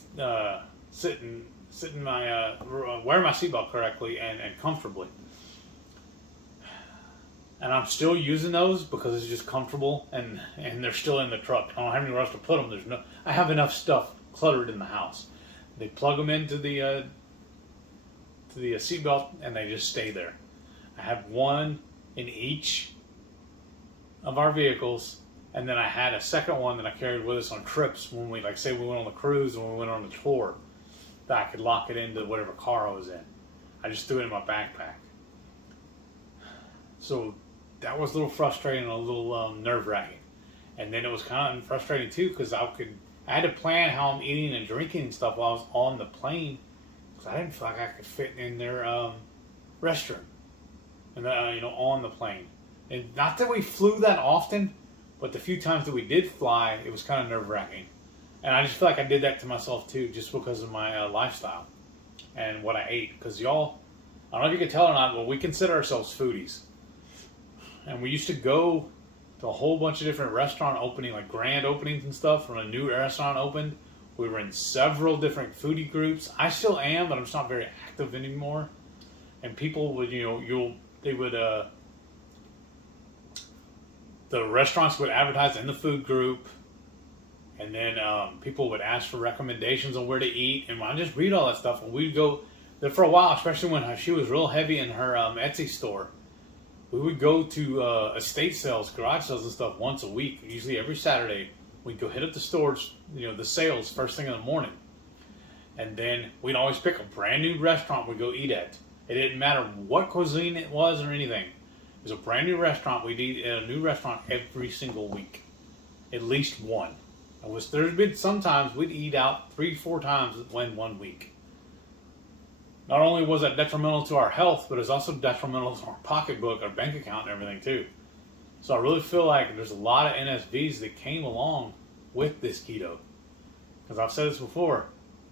sit in my wear my seatbelt correctly and comfortably. And I'm still using those because it's just comfortable, and they're still in the truck. I don't have anywhere else to put them. I have enough stuff cluttered in the house. They plug them into the seatbelt, and they just stay there. I have one in each of our vehicles, and then I had a second one that I carried with us on trips when we, say we went on the cruise or we went on the tour, that I could lock it into whatever car I was in. I just threw it in my backpack. So that was a little frustrating and a little nerve-wracking. And then it was kind of frustrating too, because I had to plan how I'm eating and drinking and stuff while I was on the plane, because I didn't feel like I could fit in their restroom, and on the plane. And not that we flew that often, but the few times that we did fly, it was kind of nerve-wracking. And I just feel like I did that to myself too, just because of my lifestyle and what I ate. Because y'all, I don't know if you can tell or not, but we consider ourselves foodies. And we used to go to a whole bunch of different restaurant opening, like grand openings and stuff. When a new restaurant opened, we were in several different foodie groups. I still am, but I'm just not very active anymore. And people would, the restaurants would advertise in the food group, and then people would ask for recommendations on where to eat. And I just read all that stuff, and we'd go there for a while, especially when she was real heavy in her Etsy store. We would go to estate sales, garage sales and stuff once a week, usually every Saturday. We'd go hit up the stores, the sales first thing in the morning. And then we'd always pick a brand new restaurant we'd go eat at. It didn't matter what cuisine it was or anything. It was a brand new restaurant. We'd eat at a new restaurant every single week. At least one. There's been sometimes we'd eat out 3-4 times in 1 week. Not only was that detrimental to our health, but it's also detrimental to our pocketbook, our bank account, and everything too. So I really feel like there's a lot of NSVs that came along with this keto. Because I've said this before,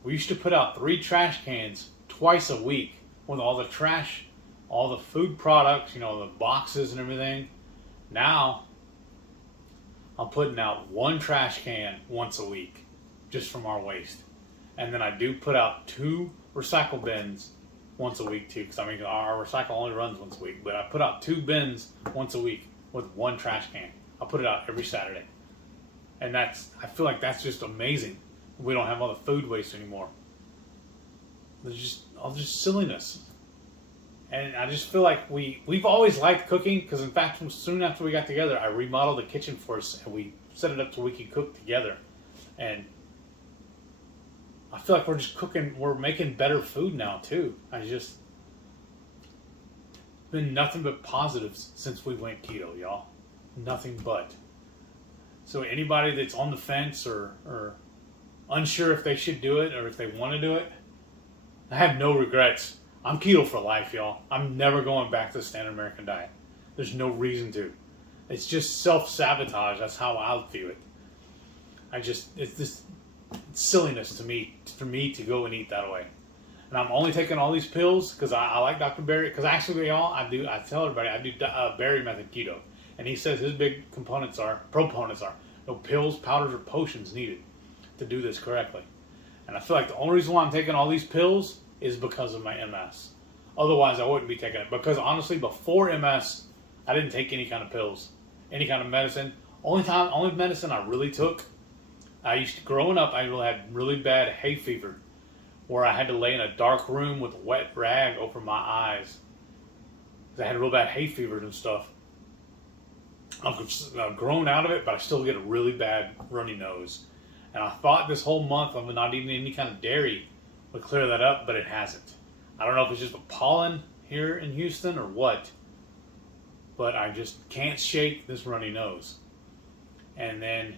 we used to put out 3 trash cans twice a week with all the trash, all the food products, the boxes and everything. Now, I'm putting out 1 trash can once a week just from our waste. And then I do put out 2 recycle bins once a week too, because our recycle only runs once a week, but I put out 2 bins once a week with 1 trash can. I put it out every Saturday. And I feel like that's just amazing. We don't have all the food waste anymore. There's just all just silliness. And I just feel like we've always liked cooking, because in fact, soon after we got together, I remodeled the kitchen for us, and we set it up so we could cook together. And I feel like we're making better food now too. Been nothing but positives since we went keto, y'all. Nothing but. So anybody that's on the fence or unsure if they should do it or if they want to do it, I have no regrets. I'm keto for life, y'all. I'm never going back to the standard American diet. There's no reason to. It's just self-sabotage. That's how I view it. It's silliness to me, for me to go and eat that way. And I'm only taking all these pills because I like Dr. Berry. Because actually, y'all, I tell everybody I do Berry method keto, and he says his big proponents are no pills, powders, or potions needed to do this correctly. And I feel like the only reason why I'm taking all these pills is because of my MS. Otherwise, I wouldn't be taking it. Because honestly, before MS, I didn't take any kind of pills, any kind of medicine. Only medicine I really took. Growing up, I had really bad hay fever, where I had to lay in a dark room with a wet rag over my eyes. I had real bad hay fever and stuff. I've grown out of it, but I still get a really bad runny nose. And I thought this whole month of not eating any kind of dairy would clear that up, but it hasn't. I don't know if it's just the pollen here in Houston or what, but I just can't shake this runny nose. And then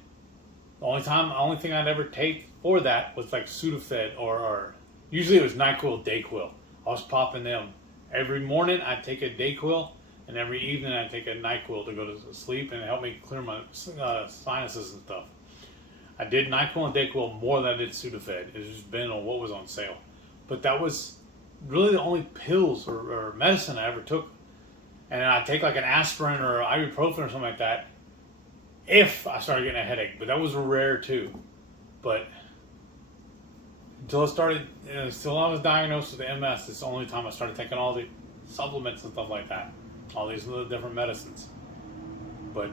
the only thing I'd ever take for that was like Sudafed or usually it was NyQuil, DayQuil. I was popping them. Every morning I'd take a DayQuil, and every evening I'd take a NyQuil to go to sleep and help me clear my sinuses and stuff. I did NyQuil and DayQuil more than I did Sudafed. It's just been on what was on sale. But that was really the only pills or medicine I ever took. And I'd take like an aspirin or ibuprofen or something like that if I started getting a headache. But that was rare too. But until I was diagnosed with MS, it's the only time I started taking all the supplements and stuff like that. All these little different medicines. But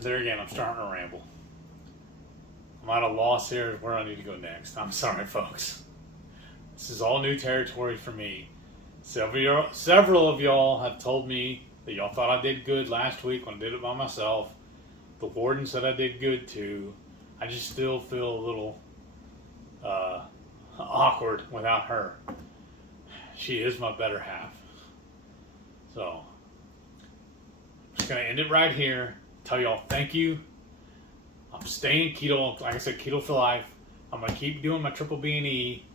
there again, I'm starting to ramble. I'm at a loss here where I need to go next. I'm sorry, folks. This is all new territory for me. Several of y'all have told me that y'all thought I did good last week when I did it by myself. The warden said I did good too. I just still feel a little awkward without her. She is my better half. So, I'm just going to end it right here. Tell y'all thank you. I'm staying keto. Like I said, keto for life. I'm going to keep doing my triple B&E.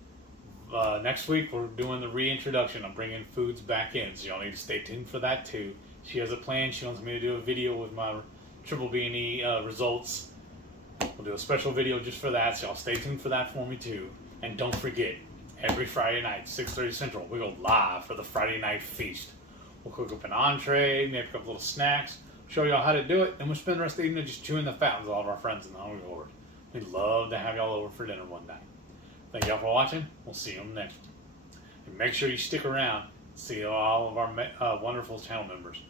Next week, we're doing the reintroduction. I'm bringing foods back in. So y'all need to stay tuned for that too. She has a plan. She wants me to do a video with my triple B&E results. We'll do a special video just for that. So y'all stay tuned for that for me too. And don't forget, Every Friday night, 6:30 Central, we go live for the Friday night feast. We'll cook up an entree, maybe a couple little snacks, show y'all how to do it, and we'll spend the rest of the evening just chewing the fat with all of our friends in the HungryHorde. We'd love to have y'all over for dinner one night. Thank y'all for watching. We'll see you on the next one. And make sure you stick around to see all of our wonderful channel members.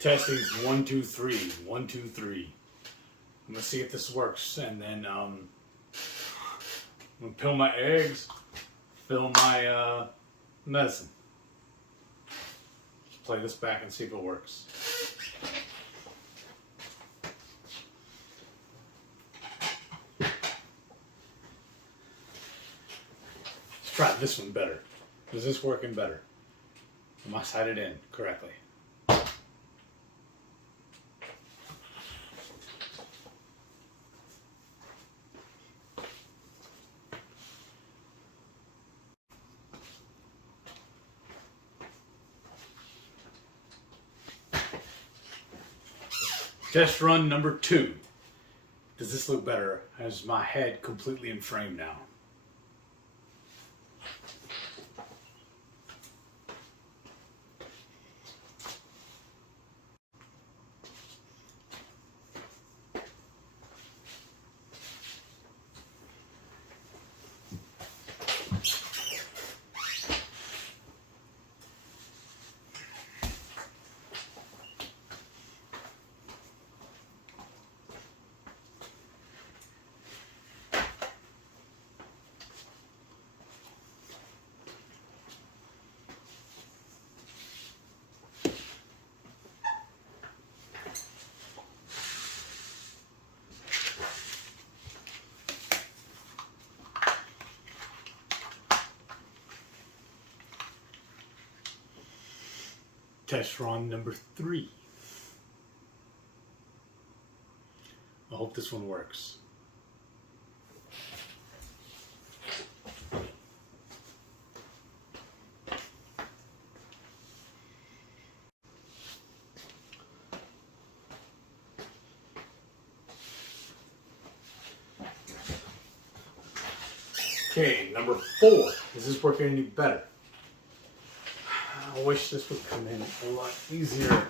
Testing 1, 2, 3. 1, 2, 3. I'm gonna see if this works, and then I'm gonna peel my eggs, fill my medicine. Let's play this back and see if it works. Let's try this one better. Is this working better? Am I sighted in correctly? Test run number 2. Does this look better? Has my head completely in frame now? Test run number 3. I hope this one works. Okay, number 4. Is this working any better? I wish this would come in a lot easier.